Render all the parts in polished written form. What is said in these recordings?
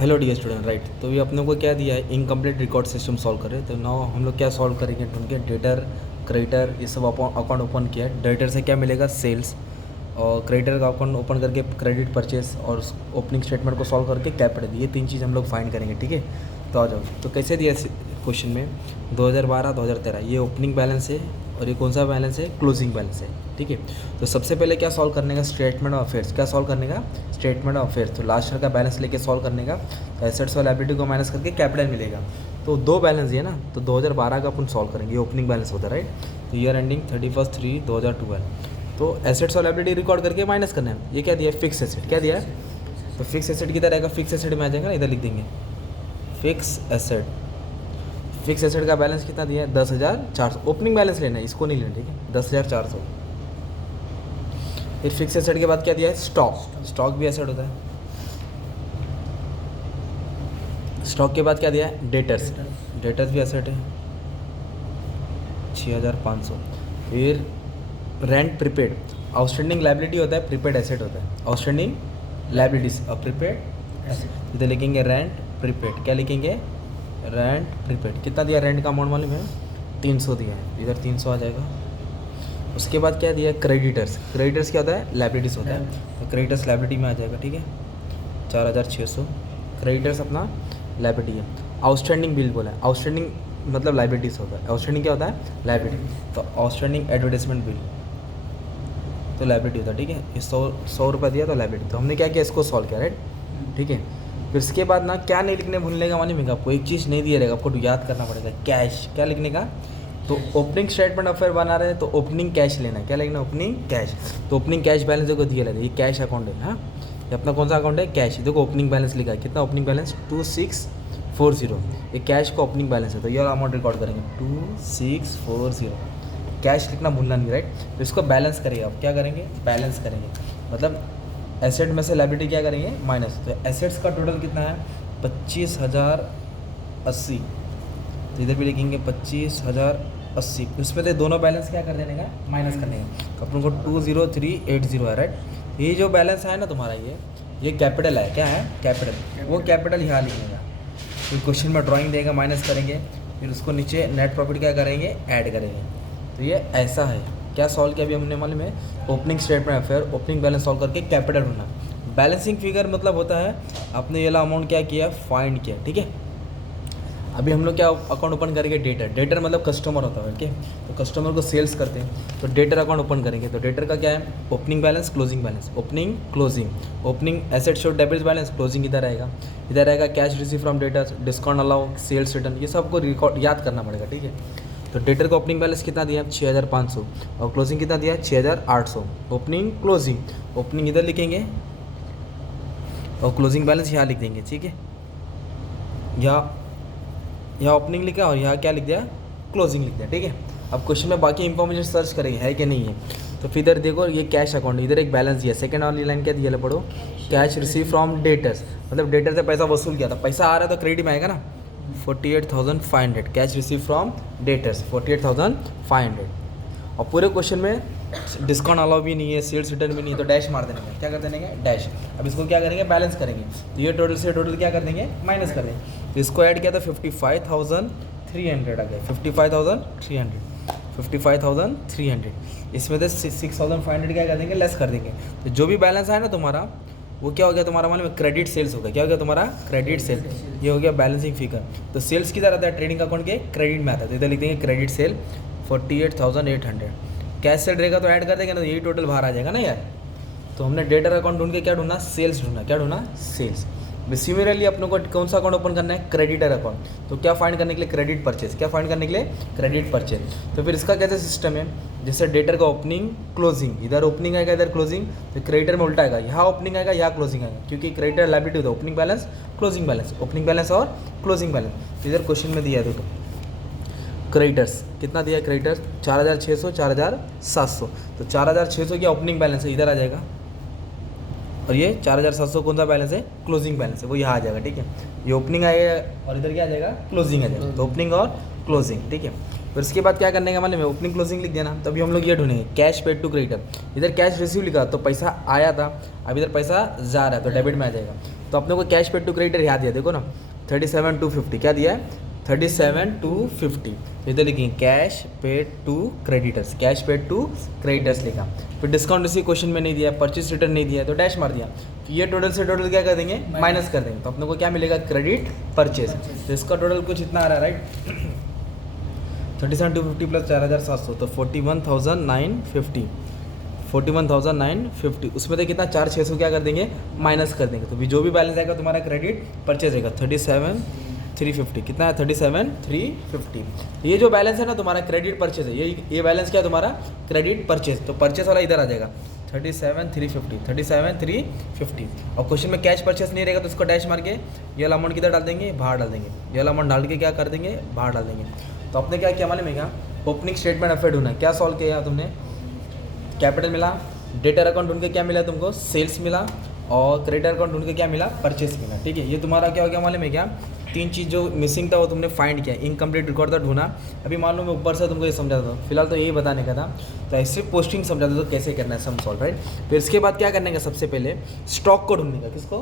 Hello dear student, right. तो ये अपने को क्या दिया है, इनकम्प्लीट रिकॉर्ड सिस्टम सॉल्व कर रहे हैं। तो नाउ हम लोग क्या सॉल्व करेंगे, ढूंढ के डेटर क्रेडिटर ये सब अकाउंट ओपन किया है। डेटर से क्या मिलेगा, सेल्स, और क्रेडिटर का अकाउंट ओपन करके क्रेडिट परचेस, और ओपनिंग स्टेटमेंट को सॉल्व करके कैपिटल, ये तीन चीज़ हम लोग फाइंड करेंगे। ठीक है, तो आ जाओ। तो कैसे दिया क्वेश्चन में, 2012 2013 ये ओपनिंग बैलेंस है, और ये कौन सा बैलेंस है, क्लोजिंग बैलेंस है। ठीक है, तो सबसे पहले क्या सॉल्व करने का, स्टेटमेंट ऑफ अफेयर्स। क्या सॉल्व करने का, स्टेटमेंट ऑफ अफेयर्स। तो लास्ट ईयर का बैलेंस लेके सॉल्व करने का, एसेट्स और लायबिलिटी को माइनस करके कैपिटल मिलेगा। तो दो बैलेंस है ना, तो 2012 का अपन सॉल्व करेंगे, ये ओपनिंग बैलेंस होता है, राइट। तो ईयर एंडिंग 31/3/2012। तो एसेट्स और लायबिलिटी रिकॉर्ड करके माइनस करना है। ये क्या दिया है, फिक्स एसेट। क्या दिया है, तो फिक्स एसेट किधर रहेगा, फिक्स एसेट में आ जाएगा ना, इधर लिख देंगे फिक्स एसेट। फिक्स एसेट का बैलेंस कितना दिया है, 10,400। ओपनिंग बैलेंस लेना है, इसको नहीं लेना, ठीक है, 10,400। फिर फिक्स एसेट के बाद क्या दिया है, स्टॉक। स्टॉक भी एसेट होता है। स्टॉक के बाद क्या दिया है, डेटर्स। डेटर्स भी एसेट है, 6,500। फिर रेंट प्रीपेड। आउटस्टैंडिंग लाइबिलिटी होता है, प्रीपेड एसेट होता है। आउटस्टैंडिंग लाइबिलिटीज और प्रीपेड एसेट। इधर लिखेंगे रेंट प्रीपेड। क्या लिखेंगे, रेंट प्रीपेड। कितना दिया रेंट का अमाउंट मालूम है, 300 दिया है, इधर 300 आ जाएगा। उसके बाद क्या दिया है, क्रेडिटर्स। क्रेडिटर्स क्या होता है, लाइबिलिटीज होता है, तो क्रेडिटर्स लाइबिलिटी में आ जाएगा। ठीक है, 4,600 क्रेडिटर्स अपना लाइबिलिटी है। आउटस्टैंडिंग बिल बोला है, आउटस्टैंडिंग मतलब लाइबिलिटीज होता है। आउटस्टैंडिंग क्या होता है, लाइबिलिटी। तो आउटस्टैंडिंग एडवर्टाइजमेंट बिल तो लाइबिलिटी होता है। ठीक है, ये 100 रुपये दिया तो लाइबिलिटी। तो हमने क्या किया, इसको सॉल्व किया, राइट। ठीक है, फिर इसके बाद ना क्या नहीं लिखने भूलने का, मालूम है आपको, एक चीज़ नहीं दिया रहेगा, आपको याद करना पड़ेगा, कैश। क्या लिखने का, तो ओपनिंग स्टेटमेंट ऑफ फेयर बना रहे हैं तो ओपनिंग कैश लेना है। क्या लिखना, ओपनिंग कैश। तो ओपनिंग कैश बैलेंस देखो दिया रहेगा, ये कैश अकाउंट है। हाँ, ये अपना कौन सा अकाउंट है, कैश। देखो ओपनिंग बैलेंस लिखा है, कितना ओपनिंग बैलेंस, 2640। ये कैश का ओपनिंग बैलेंस है, तो ये अमाउंट रिकॉर्ड करेंगे, 2640। कैश लिखना भूलना नहीं, राइट। तो इसको बैलेंस करिए आप, क्या करेंगे, बैलेंस करेंगे, मतलब एसेट में से लायबिलिटी क्या करेंगे, माइनस। तो एसेट्स का टोटल कितना है, 25,080। तो इधर भी लिखेंगे 25,080। उसमें से दोनों बैलेंस क्या कर देने का, माइनस करने का। तो अपन को 20380 है, राइट। ये जो बैलेंस है ना तुम्हारा, ये कैपिटल है। क्या है, कैपिटल। वो कैपिटल यहाँ लिखने का, फिर क्वेश्चन में ड्राइंग देगा, माइनस करेंगे, फिर उसको नीचे नेट प्रॉफिट क्या करेंगे, ऐड करेंगे। तो ये ऐसा है। क्या सॉल्व किया अभी हमने, मालूम है, ओपनिंग स्टेटमेंट फिर ओपनिंग बैलेंस सॉल्व करके कैपिटल ढूंढना। बैलेंसिंग फिगर मतलब होता है आपने ये अमाउंट क्या किया, फाइंड किया। ठीक है, अभी हम लोग क्या अकाउंट ओपन करेंगे, डेटर। डेटर मतलब कस्टमर होता है, ठीक। तो कस्टमर को सेल्स करते हैं, तो डेटर अकाउंट ओपन करेंगे। तो डेटर का क्या है, opening balance, closing balance. Opening, closing. Opening asset show debit balance, closing इधर आएगा। इधर आएगा cash receive from debtors, discount allow, sales return. ये सबको रिकॉर्ड याद करना पड़ेगा, ठीक है। तो डेटर का ओपनिंग बैलेंस कितना दिया है, 6,500, और क्लोजिंग कितना दिया है, 6,800। Opening, closing. ओपनिंग इधर लिखेंगे और क्लोजिंग बैलेंस यहाँ लिख देंगे, ठीक है। यहाँ ओपनिंग लिखा और यहाँ क्या लिख दिया, क्लोजिंग लिख दिया, ठीक है। अब क्वेश्चन में बाकी इंफॉर्मेशन सर्च करेंगे है कि नहीं है। तो फिर इधर देखो, ये कैश अकाउंट, इधर एक बैलेंस दिया। सेकंड वाली लाइन क्या दिया, पढ़ो, कैश रिसीव फ्रॉम डेटर्स, मतलब डेटर से पैसा वसूल किया था। पैसा आ रहा है तो क्रेडिट में आएगा ना, 48,500। Cash receive from debtors 48,500। और पूरे क्वेश्चन में डिस्काउंट अलाउ भी नहीं है, सेल्स रिटर्न भी नहीं है, तो डैश मार देने का। क्या कर देंगे, डैश। अब इसको क्या करेंगे, बैलेंस करेंगे। तो ये टोटल से टोटल क्या कर देंगे, माइनस कर देंगे। तो इसको ऐड किया था, 55,300 आ गया, 55,300। इसमें से 6,500 क्या कर देंगे, लेस कर देंगे। तो जो भी बैलेंस आया ना तुम्हारा, वो क्या हो गया तुम्हारा, मालूम है, क्रेडिट सेल्स हो गया। क्या हो गया तुम्हारा, क्रेडिट सेल। ये हो गया बैलेंसिंग फिगर। तो सेल्स किधर आता है, ट्रेडिंग अकाउंट के क्रेडिट में आता है। तो इधर लिख देंगे क्रेडिट सेल 48,800। कैश सेल रहेगा तो ऐड कर देंगे ना, तो यही टोटल बाहर आ जाएगा ना यार। तो हमने डेटर अकाउंट ढूंढ के क्या ढूंढना, सेल्स ढूंढना। क्या ढूंढना, सेल्स। सिमिलरली अपने को कौन सा अकाउंट ओपन करना है, क्रेडिटर अकाउंट। तो क्या फाइंड करने के लिए, क्रेडिट परचेज। क्या फाइंड करने के लिए, क्रेडिट परचेज। तो फिर इसका कैसे सिस्टम है, जैसे डेटर का ओपनिंग, क्लोजिंग, इधर ओपनिंग आएगा, इधर क्लोजिंग। तो क्रेडिटर में उल्टा आएगा, यहाँ ओपनिंग आएगा, यहाँ क्लोजिंग आएगा, क्योंकि क्रेडिटर लायबिलिटी होता है, opening balance, closing balance, opening balance और क्लोजिंग बैलेंस। इधर क्वेश्चन में दिया है, देखो क्रेडिटर्स कितना दिया है, क्रेडिटर्स 4,600, 4,700। तो 4,600 क्या ओपनिंग बैलेंस है, इधर आ जाएगा। और ये 4,700 कौन सा बैलेंस है, क्लोजिंग बैलेंस है, वो यहाँ आ जाएगा, ठीक है। ये ओपनिंग आएगा और इधर क्या आ जाएगा, क्लोजिंग आ जाएगा। तो ओपनिंग और क्लोजिंग, ठीक है। फिर इसके बाद क्या करने का, मालूम है, ओपनिंग क्लोजिंग लिख देना। तभी हम लोग ये ढूंढेंगे, कैश पेड टू क्रेडिटर। इधर कैश रिसीव लिखा तो पैसा आया था, अब इधर पैसा जा रहा है, तो डेबिट में आ जाएगा। तो अपने को कैश पेड टू क्रेडिटर याद दिया, देखो ना 37,250 क्या दिया है 37,250। इधर लिखेंगे cash paid to creditors, cash paid to creditors लिखा। फिर डिस्काउंट इसी क्वेश्चन में नहीं दिया, परचेज रिटर्न नहीं दिया तो डैश मार दिया। तो ये टोटल से टोटल क्या कर देंगे माइनस कर देंगे, तो अपने को क्या मिलेगा क्रेडिट परचेज। तो इसका टोटल कुछ इतना आ रहा है राइट 37,250 प्लस 4,700 तो 41,950 41,950। उसमें से कितना 4,600 क्या कर देंगे माइनस कर देंगे। तो भी जो भी बैलेंस आएगा तुम्हारा क्रेडिट परचेज आएगा 37,350। कितना है 37,350। ये जो बैलेंस है ना तुम्हारा क्रेडिट परचेज है, ये बैलेंस क्या है तुम्हारा क्रेडिट परचेज। तो परचेज वाला इधर आ जाएगा 37,350। और क्वेश्चन में कैश परचेस नहीं रहेगा तो उसको डैश मार के ये वाला अमाउंट किधर डाल देंगे बाहर डाल देंगे, ये वाला अमाउंट डाल के क्या कर देंगे बाहर डाल देंगे। तो अपने क्या किया मालूम है क्या, ओपनिंग स्टेटमेंट अफेड होना क्या सॉल्व किया तुमने, कैपिटल मिला, डेटर अकाउंट ढूंढ के क्या मिला तुमको सेल्स मिला, और क्रेडिटर अकाउंट ढूंढ के क्या मिला परचेस मिला। ठीक है, ये तुम्हारा क्या हो गया मालूम है क्या, तीन चीज़ जो मिसिंग था वो तुमने फाइंड किया, इनकम्प्लीट रिकॉर्ड था ढूंढा। अभी मालूम है ऊपर से तुमको ये समझा था, फिलहाल तो यही बताने का था। तो ऐसे पोस्टिंग समझा था तो कैसे करना है सम सॉल्व राइट। फिर इसके बाद क्या करने का, सबसे पहले स्टॉक को ढूंढने का, किसको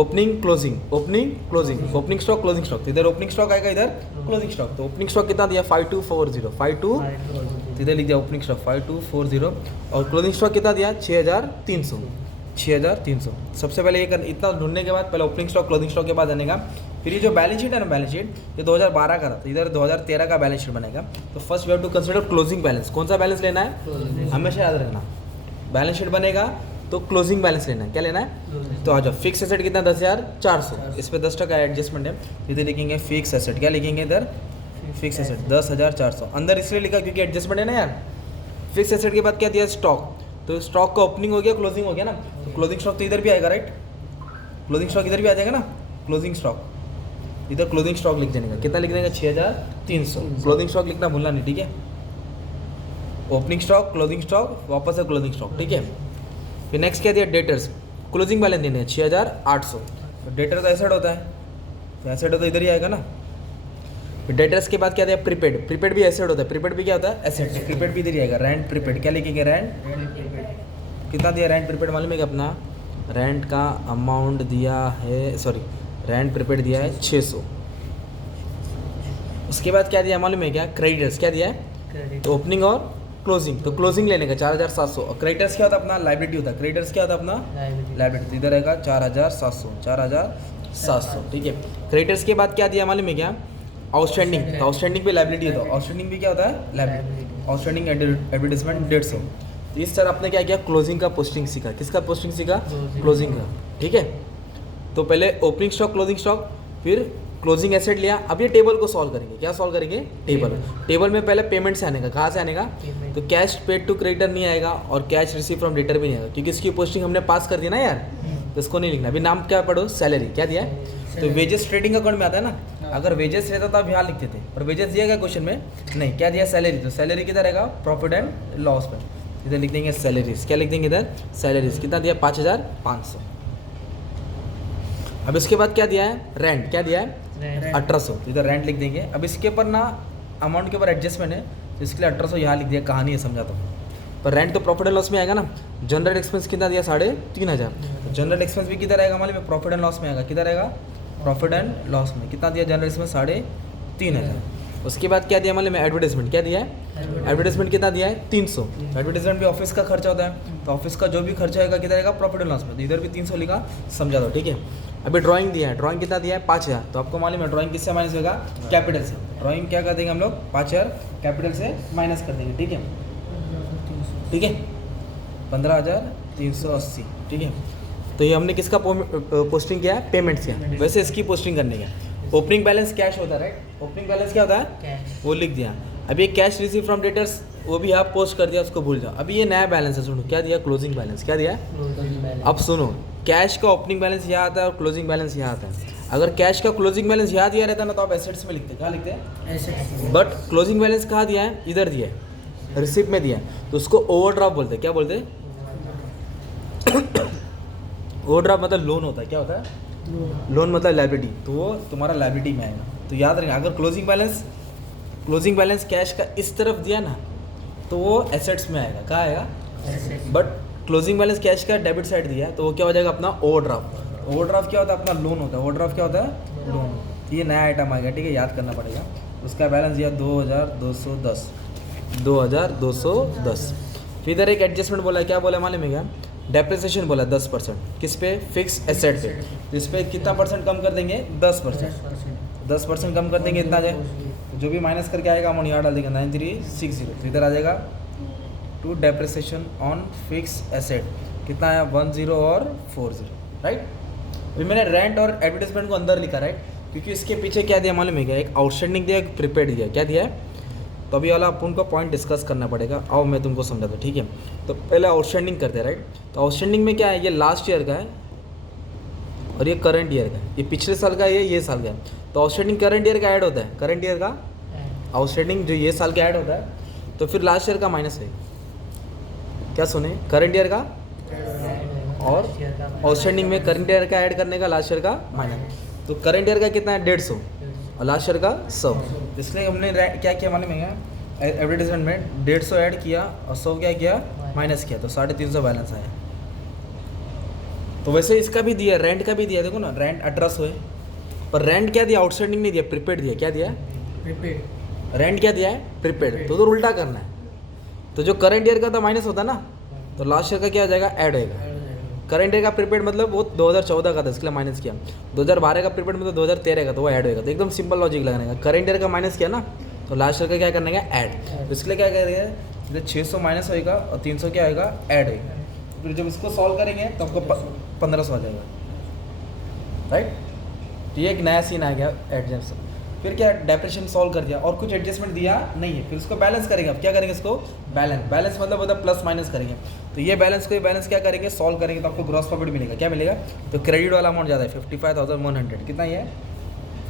opening closing, opening closing, opening stock closing stock. तो इधर ओपनिंग स्टॉक आएगा, इधर क्लोजिंग स्टॉक। तो ओपनिंग स्टॉक कितना दिया 5240 इधर लिख दिया ओपनिंग स्टॉक 5240 और क्लोजिंग स्टॉक कितना दिया 6,300। सबसे पहले ये कर, इतना ढूंढने के बाद पहले ओपनिंग स्टॉक क्लोजिंग स्टॉक के बाद आने का। फिर ये जो बैलेंस शीट है ना, बैलेंस शीट ये 2012 का था, तो इधर 2013 का बैलेंस शीट बनेगा। तो first we have to consider closing balance. कौन सा बैलेंस लेना है हमेशा याद रखना, बैलेंस शीट बनेगा तो क्लोजिंग बैलेंस लेना है। क्या लेना है तो आ जाओ, फिक्स एसेट कितना 10,400, इस पर 10% एडजस्टमेंट है। इधर लिखेंगे फिक्स एसेट, क्या लिखेंगे इधर फिक्स एसेट 10,400 अंदर इसलिए लिखा क्योंकि एडजस्टमेंट है ना यार। फिक्स एसेट के बाद क्या दिया स्टॉक, तो स्टॉक का ओपनिंग हो गया क्लोजिंग हो गया ना, तो क्लोजिंग स्टॉक तो इधर भी आएगा राइट, क्लोजिंग स्टॉक इधर भी आ जाएगा ना, क्लोजिंग स्टॉक इधर क्लोजिंग स्टॉक लिख देने का, कितना लिख देंगे 6,300। क्लोजिंग स्टॉक लिखना भूलना नहीं, ठीक है। ओपनिंग स्टॉक क्लोजिंग स्टॉक वापस है क्लोजिंग स्टॉक, ठीक है। फिर नेक्स्ट क्या दिया डेटर्स, क्लोजिंग बैलेंस देने हैं 6,800। तो डेटर तो एसेट होता है, तो एसेट तो इधर ही आएगा ना। फिर डेटर्स के बाद क्या दिया प्रीपेड, प्रीपेड भी एसेट होता है, प्रीपेड भी क्या होता है एसेट, प्रीपेड भी इधर ही आएगा। रेंट प्रीपेड क्या लिखेंगे रेंट, कितना दिया रेंट प्रीपेड मालूम है कि अपना रेंट का अमाउंट दिया है, सॉरी रेंट प्रीपेड दिया है 600। उसके बाद क्या दिया मालूम है क्या क्रेडिटर्स, क्या दिया है तो ओपनिंग और क्लोजिंग, तो क्लोजिंग लेने का 4,700। और क्रेडिटर्स क्या होता है अपना लाइबिलिटी होता है, क्रेडिटर्स क्या होता है अपना लाइबिलिटी, इधर रहेगा 4,700, ठीक है। क्रेडिटर्स के बाद क्या दिया मालूम है क्या आउटस्टैंडिंग, तो आउटस्टैंडिंग पे लाइबिलिटी होता है, आउटस्टैंडिंग भी क्या होता है लाइबिलिटी, आउटस्टैंडिंग एडवर्टाइजमेंट 150। तो इस तरह आपने क्या किया क्लोजिंग का पोस्टिंग सीखा, किसका पोस्टिंग सीखा क्लोजिंग का, ठीक है। तो पहले ओपनिंग स्टॉक क्लोजिंग स्टॉक, फिर क्लोजिंग एसेट लिया। अब ये टेबल को सॉल्व करेंगे, क्या सॉल्व करेंगे टेबल में पहले पेमेंट से आने का, कहाँ से आने का तो कैश पेड टू क्रेडिटर नहीं आएगा और कैश रिसीव फ्रॉम डेटर भी नहीं आएगा, क्योंकि इसकी पोस्टिंग हमने पास कर दिया ना यार, तो इसको नहीं लिखना। अभी नाम क्या पढ़ो सैलरी, क्या दिया है तो वेजेस ट्रेडिंग अकाउंट में आता है ना, अगर वेजेस रहता तो आप यहाँ लिखते थे, पर वेजेस दिया गया क्वेश्चन में नहीं, क्या दिया सैलरी, तो सैलरी किधर रहेगा प्रॉफिट एंड लॉस में, इधर लिख देंगे सैलरीज, क्या लिख देंगे इधर सैलरीज, कितना दिया 5,500। अब इसके बाद क्या दिया है रेंट, क्या दिया है 1,800, तो इधर रेंट लिख देंगे। अब इसके ऊपर ना अमाउंट के ऊपर एडजस्टमेंट है, तो इसके लिए 1,800 यहाँ लिख दिया, कहानी है समझा तो। पर रेंट तो प्रॉफिट एंड लॉस में आएगा ना। जनरल एक्सपेंस कितना दिया 3,500, तो जनरल एक्सपेंस भी किधर आएगा हमारे में प्रॉफिट एंड लॉस में आएगा, किधर आएगा प्रॉफिट एंड लॉस में। कितना दिया जनरल एक्सपेंस 3,500। उसके बाद क्या दिया हमारे में एडवर्टाइजमेंट, क्या दिया है एडवर्टाइजमेंट कितना दिया है 300। एडवर्टाइजमेंट भी ऑफिस का खर्चा होता है, तो ऑफिस का जो भी खर्चा आएगा किधर आएगा प्रॉफिट एंड लॉस में, तो इधर भी 300 लिखा समझा दो, ठीक है। अभी ड्राइंग दिया है, ड्राइंग कितना दिया है 5,000, तो आपको मालूम है ड्राइंग किससे माइनस होगा कैपिटल से। ड्राइंग क्या कर देंगे हम लोग 5,000 कैपिटल से माइनस कर देंगे, ठीक है, ठीक है 15,380, ठीक है। तो ये हमने किसका पोस्टिंग किया है पेमेंट किया, वैसे इसकी पोस्टिंग करने का। ओपनिंग बैलेंस कैश होता है राइट, ओपनिंग बैलेंस क्या होता है वो लिख दिया। अभी ये कैश रिसीव फ्रॉम डेटर्स वो भी आप पोस्ट कर दिया, उसको भूल जाओ। अभी ये नया बैलेंस है, सुनो क्या दिया क्लोजिंग बैलेंस, क्या दिया अब सुनो, कैश का ओपनिंग बैलेंस यहाँ आता है और क्लोजिंग बैलेंस यहाँ आता है। अगर कैश का क्लोजिंग बैलेंस यहाँ दिया रहता ना तो आप एसेट्स में लिखते, कहाँ लिखते हैं, बट क्लोजिंग बैलेंस कहाँ दिया है इधर दिया है, रिसिप्ट में दिया है, तो उसको ओवरड्राफ्ट बोलते हैं। क्या बोलते हैं ओवरड्राफ्ट मतलब लोन होता है, क्या होता है लोन मतलब लाइबिलिटी, तो वो तुम्हारा लाइबिलिटी में आएगा। तो याद रखना अगर क्लोजिंग बैलेंस कैश का इस तरफ दिया ना तो वो एसेट्स में आएगा, कहाँ आएगा बट क्लोजिंग बैलेंस कैश का डेबिट साइड दिया है तो वो क्या हो जाएगा अपना ओवरड्राफ्ट। ओवरड्राफ्ट क्या होता है? अपना लोन होता है। ओवरड्राफ्ट क्या होता है? लोन। ये नया आइटम आ गया, ठीक है, याद करना पड़ेगा। उसका बैलेंस दिया 2210, 2210। फिर इधर एक एडजस्टमेंट बोला है, क्या बोला है मालूम है क्या? डेप्रिसिएशन बोला 10%। किस पे? फिक्स एसेट पे। तो इस पे कितना परसेंट कम कर देंगे? 10%। 10% कम कर देंगे, इतना आ जाए, जो भी माइनस करके आएगा अमाउंट यहाँ डाल देंगे 9360। तो इधर आ जाएगा to depreciation on fix asset, कितना आया? 10 और 40, राइट। अभी मैंने रेंट और एडवर्टाइजमेंट को अंदर लिखा, राइट, क्योंकि इसके पीछे क्या दिया मालूम है क्या? एक आउटस्टैंडिंग दिया, एक प्रीपेड दिया। क्या दिया है? तो अभी वाला अपन को पॉइंट डिस्कस करना पड़ेगा। आओ मैं तुमको समझाता हूँ, ठीक है। तो पहले आउटस्टैंडिंग करते हैं, राइट। तो आउटस्टैंडिंग में क्या है? ये लास्ट ईयर का है और ये करंट ईयर का है। ये पिछले साल का है, ये साल का है। तो आउटस्टैंडिंग करंट ईयर का ऐड होता है, करंट ईयर का आउटस्टैंडिंग जो ये साल का ऐड होता है, तो फिर लास्ट ईयर का माइनस है। क्या सुने? करंट ईयर का और आउटस्टैंडिंग में करंट ईयर का ऐड करने का लास्ट ईयर का माइनस। तो करंट ईयर का कितना है? 150 और लास्ट ईयर का 100। इसलिए हमने क्या किया मालूम है? एडवर्टाइजमेंट में 150 ऐड किया और 100 क्या किया? माइनस किया, तो 350 बैलेंस आया। तो वैसे इसका भी दिया, रेंट का भी दिया, देखो ना, रेंट 1800 है, पर रेंट क्या दिया? आउटस्टैंडिंग नहीं दिया, प्रीपेड दिया। क्या दिया? प्रीपेड। रेंट क्या दिया है? प्रीपेड। तो उधर उल्टा करना है। तो जो करंट ईयर का तो माइनस होता ना, तो लास्ट ईयर का क्या हो जाएगा? ऐड होएगा। करंट ईयर का प्रीपेड मतलब वो 2014 का था, इसके लिए माइनस किया। 2012 का प्रीपेड मतलब 2013 का, तो वो ऐड होएगा। तो एकदम सिंपल लॉजिक लगाने का। करंट ईयर का माइनस किया ना, तो लास्ट ईयर का क्या करने का? ऐड। तो इसके लिए क्या करेंगे? इधर 600 माइनस होएगा और 300 क्या होएगा? ऐड होएगा। फिर जब इसको सॉल्व करेंगे तो हमको 1500 आ जाएगा, राइट। तो ये एक नया सीन आ गया एडजस्ट। फिर क्या? डेप्रिसिएशन सॉल्व कर दिया और कुछ एडजस्टमेंट दिया नहीं है। फिर उसको बैलेंस करेंगे। अब क्या करेंगे? इसको बैलेंस मतलब होता है प्लस माइनस करेंगे। तो ये बैलेंस को बैलेंस क्या करेंगे? सॉल्व करेंगे, तो आपको ग्रॉस प्रॉफिट मिलेगा। क्या मिलेगा? तो क्रेडिट वाला अमाउंट ज़्यादा है, 55,100। कितना ये है?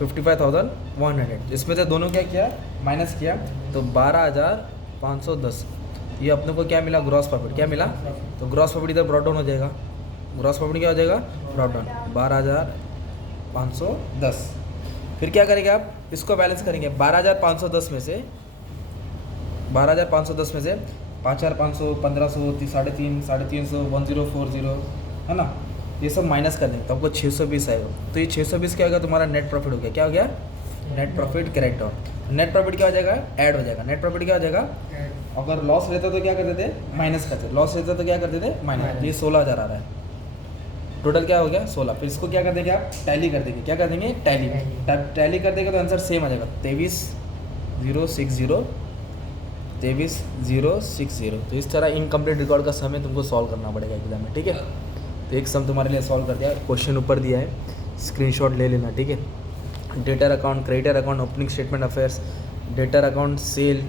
55,100। इसमें से दोनों क्या किया? माइनस किया, तो 12,510। ये अपने को क्या मिला? Gross profit. क्या मिला? तो ग्रॉस प्रॉफिट इधर ब्रॉट डाउन हो जाएगा। ग्रॉस प्रॉफिट क्या हो जाएगा? Brought down 12,510। फिर क्या करेंगे आप? इसको बैलेंस करेंगे। 12,510 में से 5,500, 1500, 350, 350, 1040, है ना, ये सब माइनस कर देंगे तो आपको 620 आएगा। तो ये 620 क्या होगा? तुम्हारा नेट प्रॉफिट हो गया। क्या हो गया? नेट प्रॉफिट करेक्ट हो। नेट प्रॉफिट क्या हो जाएगा? ऐड हो जाएगा। नेट प्रॉफिट क्या हो जाएगा? अगर लॉस रहता तो क्या करते थे? माइनस करते। लॉस रहता तो क्या करते थे? माइनस। ये 16,000 आ रहा है, टोटल क्या हो गया? 16। फिर इसको क्या कर देंगे आप? टैली कर देंगे। क्या कर देंगे? टैली। टैली कर देंगे तो आंसर सेम आ जाएगा, 23,060, 23,060। तो इस तरह इनकम्प्लीट रिकॉर्ड का समय तुमको सॉल्व करना पड़ेगा एग्जाम में, ठीक है। तो एक सम तुम्हारे लिए सॉल्व कर दिया, क्वेश्चन ऊपर दिया है, स्क्रीनशॉट ले लेना, ठीक है। Debtor account, creditor account, opening statement affairs, debtor account cell,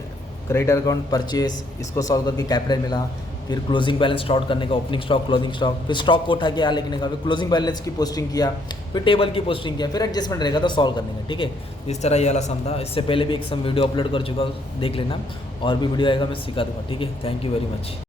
creditor account purchase, इसको सॉल्व करके कैपिटल मिला। फिर क्लोजिंग बैलेंस स्टार्ट करने का, ओपनिंग स्टॉक, क्लोजिंग स्टॉक, फिर स्टॉक को उठा के यहाँ लिखने का, फिर क्लोजिंग बैलेंस की पोस्टिंग किया, फिर टेबल की पोस्टिंग किया, फिर एडजस्टमेंट रहेगा तो सॉल्व करने का, ठीक है। इस तरह ये वाला सम था। इससे पहले भी एक सम वीडियो अपलोड कर चुका, देख लेना, और भी वीडियो आएगा मैं सिखा दूँगा, ठीक है। Thank you very much.